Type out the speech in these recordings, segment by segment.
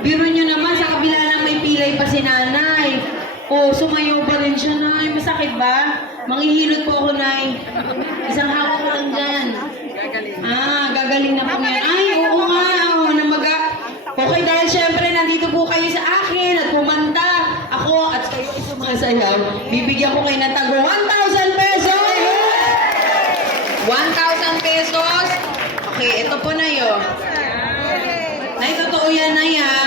Biro nyo naman, sa kabila lang may pilay pa si nanay. O, sumayaw pa rin siya, nay. Masakit ba? Manghihilot po ako, nay. Isang hawak ko lang dyan. Gagaling na po yan. Ay, oo nga. Oo, namaga. Okay, dahil syempre nandito po kayo sa akin at kumanta. Ako at kayo ay sumasayaw. Bibigyan ko kayo ng tago 1,000 pesos! 1,000 pesos? Okay, ito po na yun. Nay, totoo yan, nay, ha?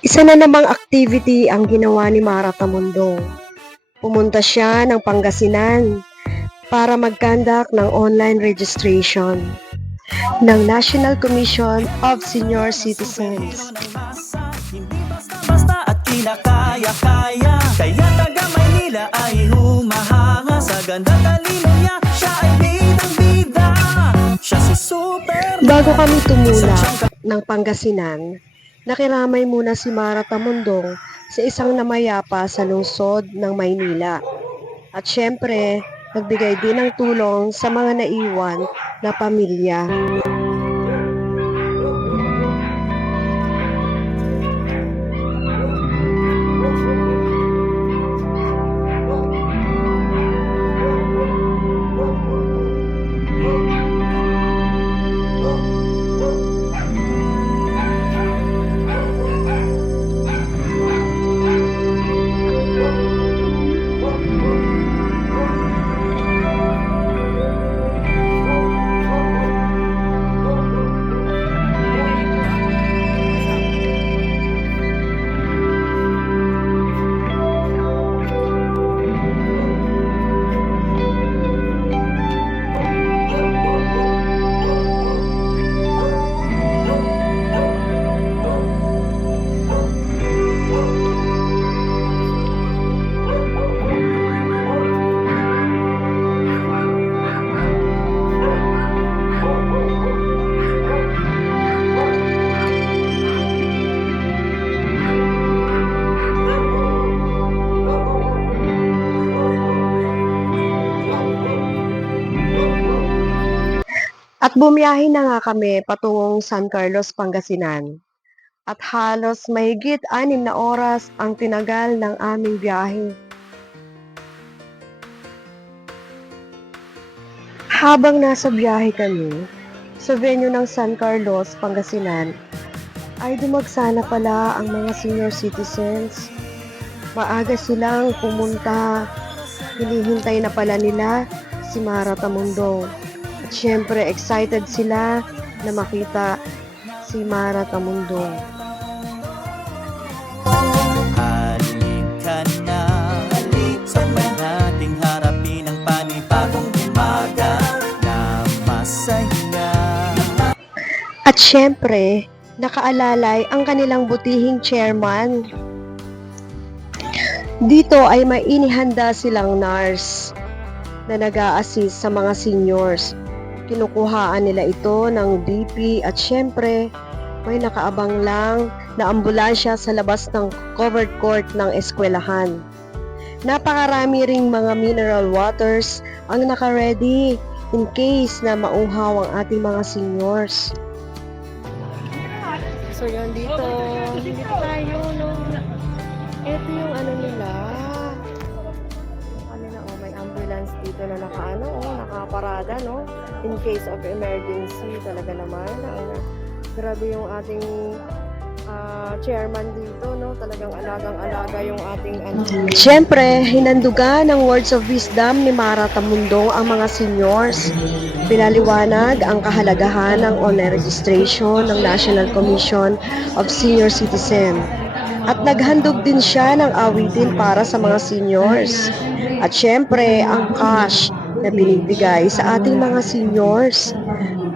Isa na namang activity ang ginawa ni Mara Tamundong. Pumunta siya ng Pangasinan para mag-conduct ng online registration ng National Commission of Senior Citizens. Hindi basta-basta at kinakaya-kaya, kaya taga Maynila ay humahanga. Sa ganda talino niya, siya ay bidang-bida. Siya si Super. Bago kami tumulak ng Pangasinan, nakiramay muna si Mara Tamundong sa isang namayapa sa lungsod ng Maynila. At syempre, nagbigay din ng tulong sa mga naiwan na pamilya. At bumiyahe na nga kami patungong San Carlos, Pangasinan. At halos mahigit 6 na oras ang tinagal ng aming biyahe. Habang nasa biyahe kami sa venue ng San Carlos, Pangasinan, ay dumagsana pala ang mga senior citizens. Maaga silang pumunta. Hinihintay na pala nila si Mara Tamundong. At syempre, excited sila na makita si Mara Tamundong. Halika na, sabay nating harapin ang panibagong umaga na masaya. At syempre, nakaalalay ang kanilang butihing chairman. Dito ay may inihanda silang nurse na nag-a-assist sa mga seniors. Kinukuhaan nila ito ng BP at syempre may nakaabang lang na ambulansya sa labas ng covered court ng eskwelahan. Napakarami ring mga mineral waters ang naka-ready in case na mauhaw ang ating mga seniors. So yun dito tayo, no? Ito yung ano nila. May ambulance dito na nakaparada, no? In case of emergency, talaga naman. Grabe yung ating chairman dito, no? Talagang alagang-alaga yung ating Siyempre, hinandugan ng words of wisdom ni Mara Tamundong ang mga seniors. Pinaliwanag ang kahalagahan ng online registration ng National Commission of Senior Citizen. At naghandog din siya ng awitin para sa mga seniors. At syempre, ang cash na binibigay sa ating mga seniors.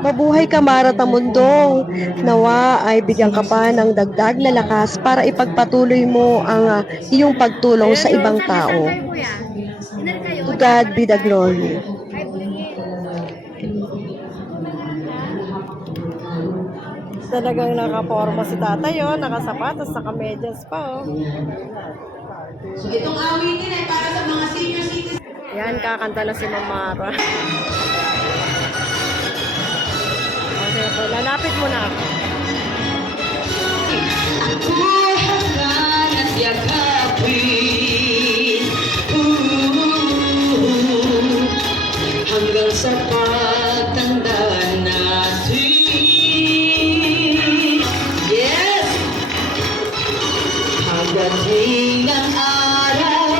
Mabuhay ka, Mara Tamundong. Nawa ay bigyan ka pa ng dagdag na lakas para ipagpatuloy mo ang iyong pagtulong sa ibang tao. To God be the glory. Talagang nakaporma si tatay, oh. Nakasapatos, nakamedyas pa, oh. So itong awitin ay para sa mga senior citizens. Ayan, kakanta na si Mama Mara. Okay, so, lalapit mo na ako. Ako hanggang at yakapin, hanggang sa pagtanda natin. Yes! Pagdating ng araw,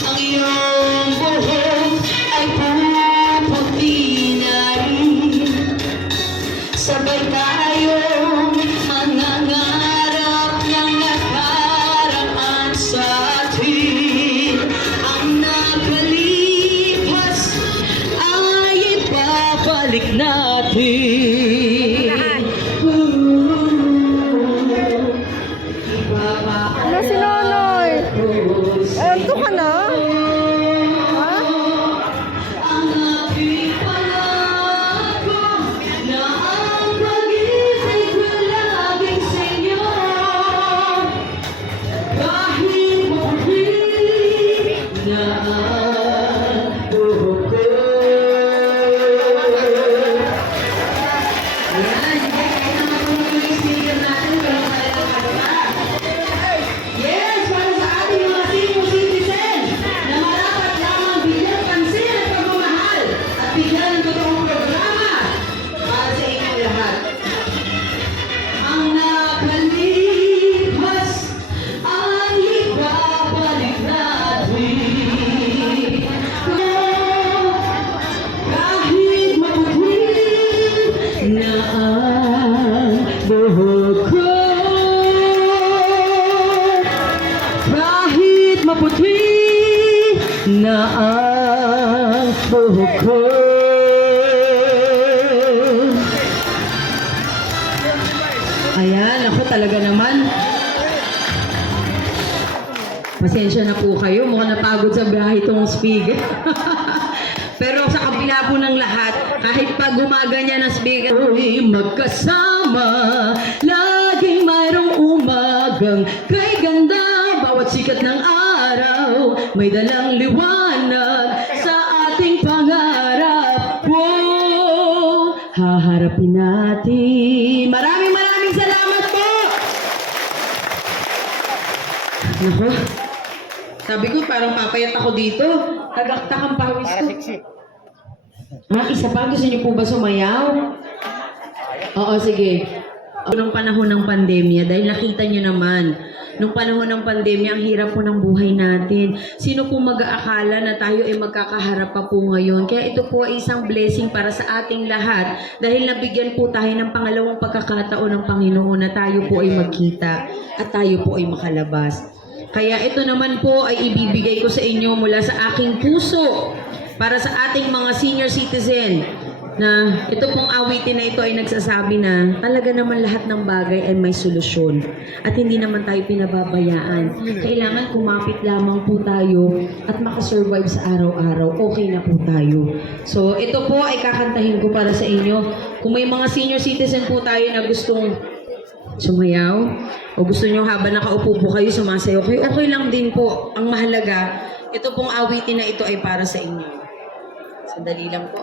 ang iyong buhok ay puputi na rin. Sabay tayong mangangarap ng nakaraan sa atin. Ang nakalipas ay ibabalik natin. Ano si Nonoy? Ito ka na? Ha? Ang aking pangako na ang pag-ibig ko laging sa inyo. Kahit maputi na ang buhok ko. Ayan, kaya naman kung yung speaker natin, walang kalalakas pa. Yes, para sa ating mga senior citizen na marapat lamang bigyan pansin at pagmamahal at bigyan ng totoong programa para sa inyong lahat. Ang nakalipas ay ibabalik natin. Kahit maputi na ang buhok ko. Kahit maputi na ang buhok ko. Ayan, ako talaga naman. Pasensya na po kayo, mukhang napagod sa biyahe itong speaker. Pero sa kabila po ng lahat, kahit pag gumaganyan ang speaker, uy, magkasama, laging mayroong umagang kay ganda. Bawat sikat ng araw, may dalang liwanag sa ating pangarap. Wow, haharapin natin. Maraming salamat po! Naku, sabi ko parang papayat ako dito. Tagaktak ang pawis ko. Isa pa, gusto niyo po ba sumayaw? Oo, sige. Nung panahon ng pandemya, dahil nakita niyo naman, nung panahon ng pandemya, ang hirap po ng buhay natin. Sino po mag-aakala na tayo ay magkakaharap pa po ngayon? Kaya ito po ay isang blessing para sa ating lahat dahil nabigyan po tayo ng pangalawang pagkakataon ng Panginoon na tayo po ay magkita at tayo po ay makalabas. Kaya ito naman po ay ibibigay ko sa inyo mula sa aking puso para sa ating mga senior citizen na ito pong awitin na ito ay nagsasabi na talaga naman lahat ng bagay ay may solusyon at hindi naman tayo pinababayaan. Kailangan kumapit lamang po tayo at makasurvive sa araw-araw. Okay na po tayo. So ito po ay kakantahin ko para sa inyo. Kung may mga senior citizen po tayo na gustong sumayaw o gusto nyo habang nakaupo po kayo sumasayaw kayo, okay lang din po. Ang mahalaga, ito pong awitin na ito ay para sa inyo. Sandali lang po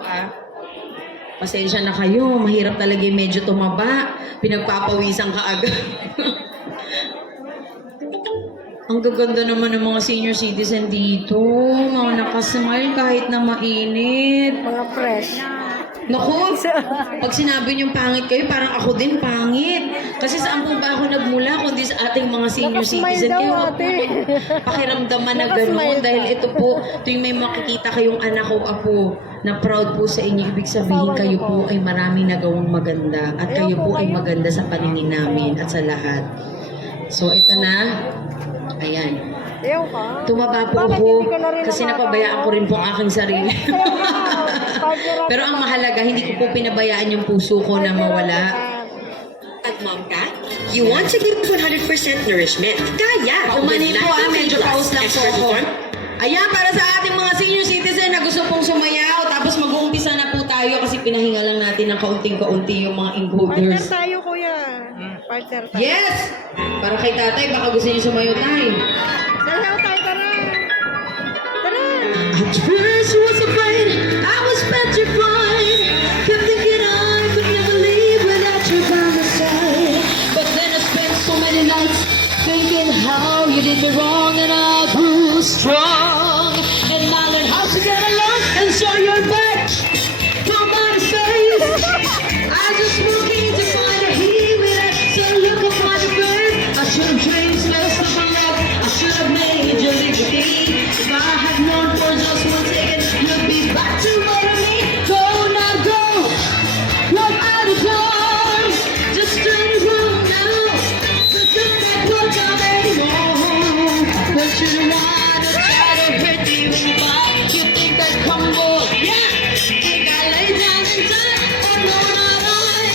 Pasensya na kayo, mahirap talaga yung medyo tumaba. Pinagpapawisan ka agad. Ang gaganda naman ng mga senior citizen dito. Mga nakasmile kahit na mainit. Mga fresh. Naku, pag sinabi niyong pangit kayo, parang ako din pangit. Kasi saan po ba ako nagmula kundi sa ating mga senior citizen? daw, Kaya wag ate. po pakiramdaman na Nakasmile gano'n. Dahil ka. ito po, tuwing may makikita kayong anak o apo na proud po sa inyo, ibig sabihin Asawa kayo niyo po po. ay maraming nagawang maganda. At Ayaw kayo po po ay kayo. maganda sa paningin namin at sa lahat. So ito na. Ayan. Ayaw ka. Tumaba po Bakit ako hindi ka na rin kasi nakakaano? napabayaan ko rin po ang aking sarili. Partner Pero ang mahalaga, hindi ko po pinabayaan yung puso ko na mawala. At Mom Cat, you want to give 100% nourishment. Kaya! Paumanin po medyo pause lang po extra ako. form. Ayan, para sa ating mga senior citizen na gusto pong sumayaw, tapos mag-uumpisa na po tayo kasi pinahinga lang natin ng kaunting-kaunti yung mga Partner encoders. tayo, kuya. Partner tayo. Yes! Para kay tatay, baka gusto niyo sumayaw tayo. Sayaw tayo, tara. Tara. At first I was afraid, I was petrified. Kept thinking I could never leave without you by my side. But then I spent so many nights thinking how you did me wrong, and I grew strong. And I learned how to get along, and so you're back. Come on, face. I just looking to find a healing, so you can find a bird. I should have dreamed most of my love. I should have made you leave with me. If I had known for just 1 second, you'd be back to me. Go now, go. Walk out the door. Just turn around now. But do not look up anymore. But you don't wanna try to hurt me when you buy. You think I'd crumble? Yeah. Think I lay down and die? Oh no, not I.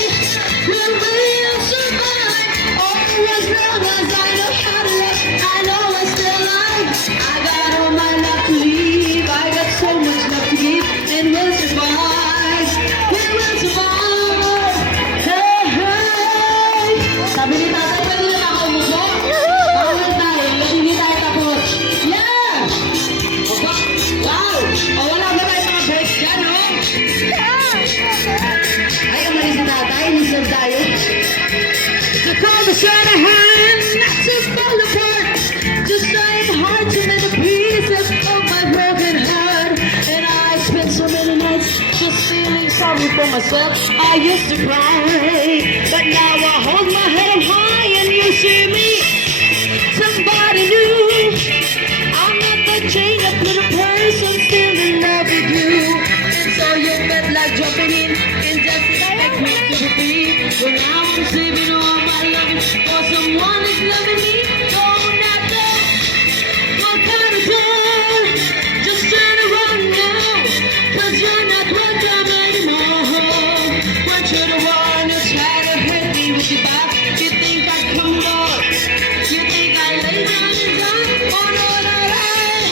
We will survive. Oh, as long as I know how to love, I know I'm still alive. I got all my love to leave. I got so much love to give, and we'll survive. We will survive. Hey, hey. Sabi ni tatay, pwede na ako umupo? Bawal tayo, kasi hindi tayo tapos. Yeah! Opa. Wow! O, wala ba tayo mga breaks dyan, no? Ay, umalis na tatay, listen tayo. To call the Shanahan, not to fall apart. Just I'm hard to mend the pieces of my broken heart. And I spent so many nights just feeling sorry for myself. I used to cry, but now I hold my head up high and you see me. Somebody new. I'm not that chained up little person still in love with you. And so you felt like jumping in and just expect me to repeat. But now I'm saving all my loving for someone who's loving me. Go not there, walk out the door. Just turn around now, 'cause you're not welcome anymore. Want you the one who try to hurt me with your back. You think I'd come back? You think I lay down and die? Oh no, not I.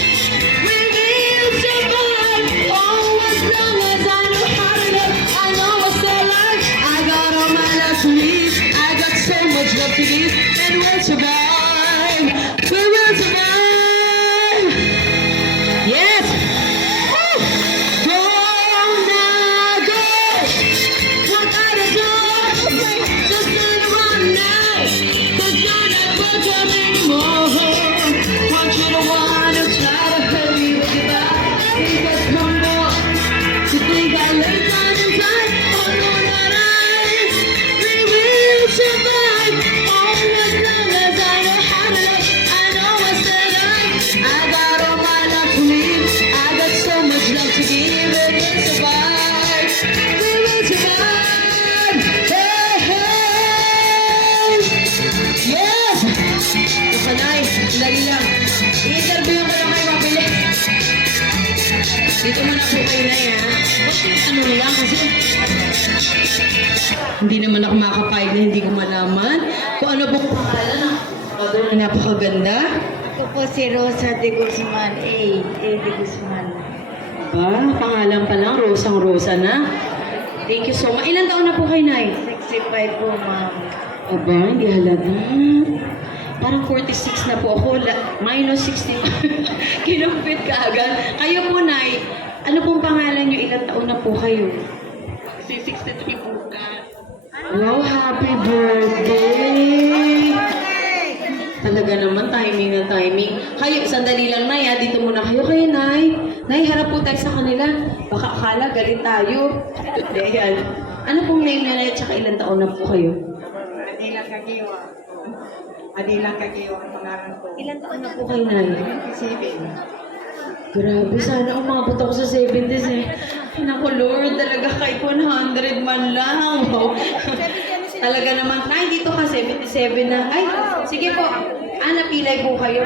We will survive. Oh, as long as I know how to love, I know I still alive. I got all my love to leave. I got so much love to give, and we'll survive. We will survive. Yes. Woo! Go now, go. Walk out the door. Just turn around now, 'cause you're not welcome anymore. Want you to wanna try to hurt me with your back. Think I'd come back. You think I lay down and die? Oh no, not I. We will survive. Oh, as long as I know how to love, I know I still alive. I got all my love to leave. I got so much love to give, and we'll survive. We will survive. Hey, hey. Yes! Kapanay, lagi lang. I-interview ko lang kayo mabilis. Dito muna po kayo na yan. Ano lang kasi hindi naman ako makapayag na hindi ko malaman kung ano pong pangalan ng mother na napakaganda. Ako po si Rosa de Guzman, A de Guzman. Ba, pangalan pa lang, Rosang-Rosa na. Thank you so much. Ilan taon na po kayo, Nay? 65 po, ma'am. Aba, hindi halata. Parang 46 na po ako, minus 60. Kinumpit ka agad. Kayo po, Nay, ano pong pangalan nyo? Ilang taon na po kayo? 63 po ka. Wow, happy birthday! Talaga naman, timing na timing. Kayo, sandali lang, Nay, ha? Dito muna kayo. Kayo, Nay. Nay, harap po tayo sa kanila. Baka akala, galit tayo. Ayan. Ano pong name niya, Nay? Tsaka ilang taon na po kayo? Adela Kagiwa. Adela Kagiwa ang pangalan ko. Ilang taon na po kayo, Nay? 7. Grabe, sana umabot ako sa 70s eh. Naku, Lord, talaga kahit 100 man lang. Wow. Talaga naman. Nay, dito ka, 77 na. Ay, sige po. Napilay po kayo.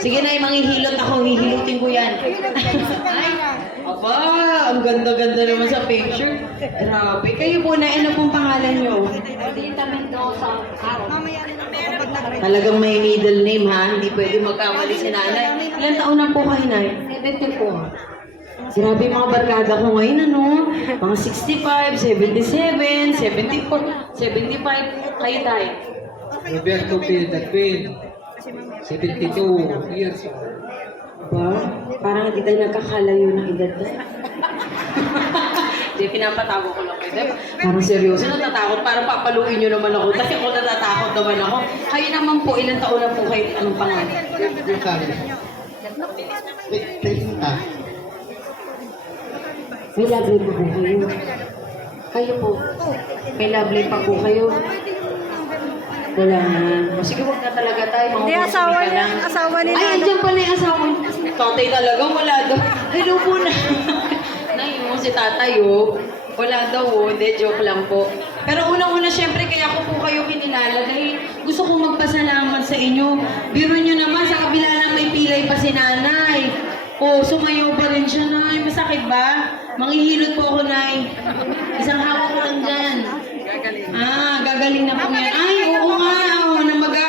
Sige, Nay, manghihilot ako. Hihilutin ko yan. Ay, aba, ang ganda-ganda naman sa picture. Grabe. Kayo po, Nay, ano pong pangalan nyo? Dita Mendoza. Talagang may middle name, ha? Hindi pwede magkamali si nanay. Ilan taon na po kayo, Nay? 74. Grabe yung mga barkada ko ngayon, ano? Mga 65, 77, 74, 75. Kayo, Tay? Roberto P. Dagpin, 72 years old. Ba? Parang hindi tayo nagkakalayo ng edad tayo. Hindi, pinapatawa ko lang kayo. Parang seryoso, natatakot. Parang papaluin nyo naman ako. Kasi ako natatakot naman ako. Kayo naman po, ilang taon na po kayo? Anong pangalan? May love life pa po kayo. Kayo po. May love life pa po kayo. Wala na. O, sige, huwag na talaga tayo. Hindi, asawa niya. Asawa ni Ay, Nanay. andyan pala yung asawa niya. Tatay talaga, wala daw. Hello po na. Nay, mo si tatay, oh. Wala daw, oh. Hindi, joke lang po. Pero unang-una, syempre, kaya ko po kayo kinilala dahil gusto kong magpasalamat sa inyo. Biro nyo naman, sa kabila na may pilay pa si nanay. Oh, sumayaw pa rin siya, nay. Masakit ba? Manghihilot po ako, nay. Isang hawak ko lang dyan. Gagaling na po yan. Ay, oo nga, oh, namaga.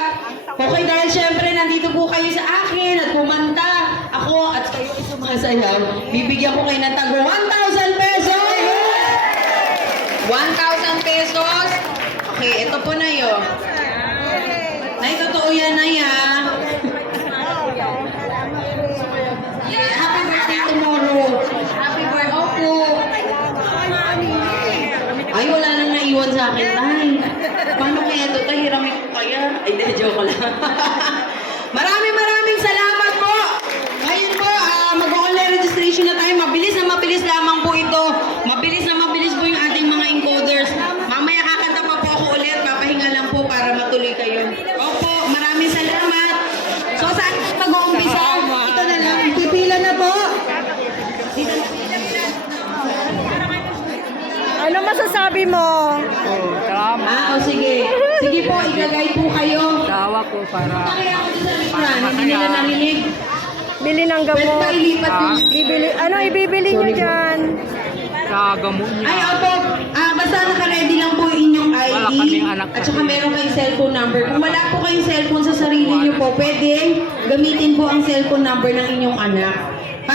Okay, dahil syempre, nandito po kayo sa akin at kumanta. Ako at kayo ay sumasayaw. Bibigyan ko kayo ng tago 1,000 pesos! 1,000 pesos? Okay, ito po na yun. Nay, totoo yan, Nay, ha? Happy birthday tomorrow. Happy birthday. Opo. Ay, wala nang naiwan sa akin, Tay. Paano kaya ito? Tahiramin ko kaya? Ay, di, joke lang. Maraming salamat po. Ngayon po, mag-online registration na tayo. Mabilis na mabilis lamang po ito. Mabilis na mabilis po yung ating mga encoders. Mamaya kakanta pa po ako ulit. Papahinga lang po para matuloy kayo. Opo, maraming salamat. So, saan mag-uumpisa? Ito na lang. Pipila na po. Ano masasabi mo? Sige. Sige po, igagay po kayo. Tawa ko para Kaya ako dito sa restaurant, hindi nila narinig. Bili ng Pwede gamot. pa ilipat yung... Bibili, ano ibibili nyo dyan? sa gamot niya. Ay, opo. Basta naka-ready lang po yung inyong ID. Wala kaming anak At saka kasi. meron kayong cellphone number. Kung wala po kayong cellphone sa sarili niyo po, pwede gamitin po ang cellphone number ng inyong anak.